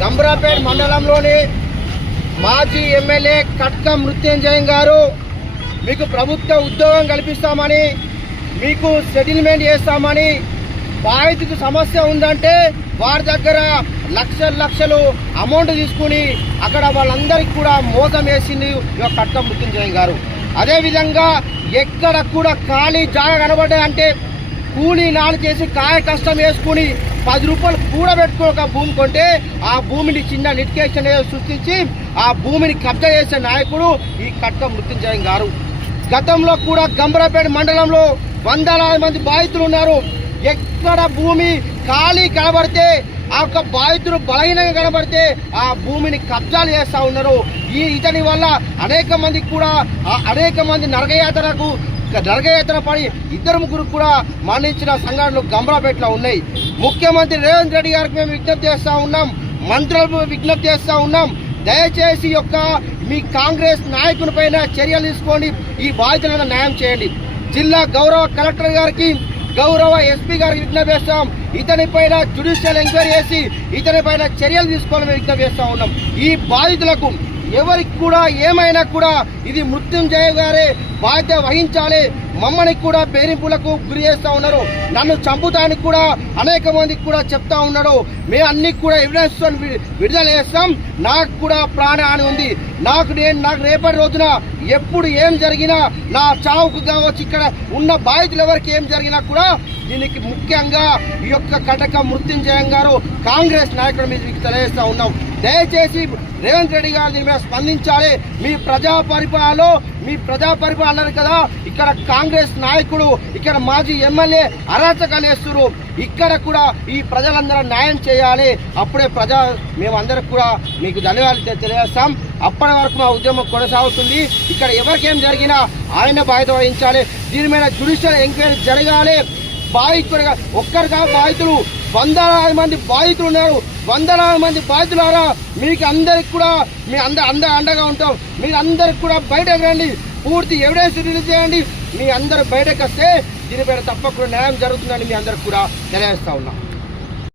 గంభీరాపేట మండలంలోని మాజీ ఎమ్మెల్యే కట్క మృత్యుంజయం గారు మీకు ప్రభుత్వ ఉద్యోగం కల్పిస్తామని, మీకు సెటిల్మెంట్ చేస్తామని, బాధితుకు సమస్య ఉందంటే వారి దగ్గర లక్షలు అమౌంట్ తీసుకుని అక్కడ వాళ్ళందరికీ కూడా మోసం వేసింది కట్క మృత్యుంజయం గారు. అదేవిధంగా ఎక్కడ కూడా ఖాళీ జాగా కనబడ్డాయంటే కూలీ నాలు చేసి కాయ కష్టం వేసుకుని 10 రూపాయలు కూడబెట్టుకుని ఒక భూమి కొంటే ఆ భూమిని చిన్న లిటిగేషన్ సృష్టించి ఆ భూమిని కబ్జా చేసే నాయకుడు ఈ కట్క మృత్యుంజయం గారు. గతంలో కూడా గంభీరాపేట మండలంలో వందలాది మంది బాధితులు ఉన్నారు. ఎక్కడ భూమి ఖాళీ కనబడితే ఆ యొక్క బాధితులు బలహీనంగా కనబడితే ఆ భూమిని కబ్జాలు చేస్తూ ఉన్నారు. ఇతని వల్ల అనేక మంది నరకయాత్ర పడి 2-3 కూడా మరణించిన సంఘటనలు గంభీరాపేటలో ఉన్నాయి. ముఖ్యమంత్రి రేవంత్ రెడ్డి గారికి మేము విజ్ఞప్తి చేస్తూ ఉన్నాం, మంత్రులకు విజ్ఞప్తి చేస్తూ ఉన్నాం, దయచేసి మీ కాంగ్రెస్ నాయకుని పైన చర్యలు తీసుకొని ఈ బాధితులను న్యాయం చేయండి. జిల్లా గౌరవ కలెక్టర్ గారికి, గౌరవ ఎస్పీ గారికి విజ్ఞప్తి చేస్తాం, ఇతనిపైన జ్యుడిషియల్ ఎంక్వైరీ చేసి ఇతనిపైన చర్యలు తీసుకోవాలని విజ్ఞప్తి చేస్తూ ఉన్నాం. ఈ బాధితులకు ఎవరికి కూడా ఏమైనా కూడా ఇది మృత్యుంజయ గారే బాధ్యత వహించాలి. మమ్మల్ని కూడా బెదిరింపులకు గురి చేస్తూ ఉన్నారు. నన్ను చంపుతానికి కూడా అనేక మందికి కూడా చెప్తా ఉన్నాడు. మేము అన్ని కూడా ఎవిడెన్స్ విడుదల చేస్తాం. నాకు కూడా ప్రాణహాని ఉంది. నాకు రేపటి రోజున ఎప్పుడు ఏం జరిగినా, నా చావుకు కావచ్చు, ఇక్కడ ఉన్న బాధితులు ఎవరికి ఏం జరిగినా కూడా దీనికి ముఖ్యంగా ఈ యొక్క కటక మృత్యుంజయం గారు కాంగ్రెస్ నాయకుల మీద మీకు తెలియజేస్తూ ఉన్నాం. దయచేసి రేవంత్ రెడ్డి గారు దీని మీద స్పందించాలి. మీ ప్రజా పరిపాలన కదా, ఇక్కడ కాంగ్రెస్ నాయకుడు, ఇక్కడ మాజీ ఎమ్మెల్యే అరాచకాలు చేస్తున్నారు. ఇక్కడ కూడా ఈ ప్రజలందరూ న్యాయం చేయాలి. అప్పుడే మేమందరికి కూడా మీకు ధన్యవాదాలు తెలియజేస్తాం. అప్పటి వరకు మా ఉద్యమం కొనసాగుతుంది. ఇక్కడ ఎవరికేం జరిగినా ఆయన బాధ్యత వహించాలి. దీని మీద జ్యుడిషియల్ ఎంక్వైరీ జరగాలి. బాధితులుగా ఒక్కరిగా బాధితులు 100 మంది బాధితులు ఉన్నారు. 100 మంది బాధితులారా, మీకు అందరికి కూడా అండగా ఉంటాం. మీరు అందరికి కూడా బయటకు రండి, పూర్తి ఎవిడెన్స్ రిలీజ్ చేయండి. మీ అందరు బయటకు వస్తే దీనిపైన తప్పకుండా న్యాయం జరుగుతుందని మీ అందరికి కూడా తెలియజేస్తా ఉన్నాం.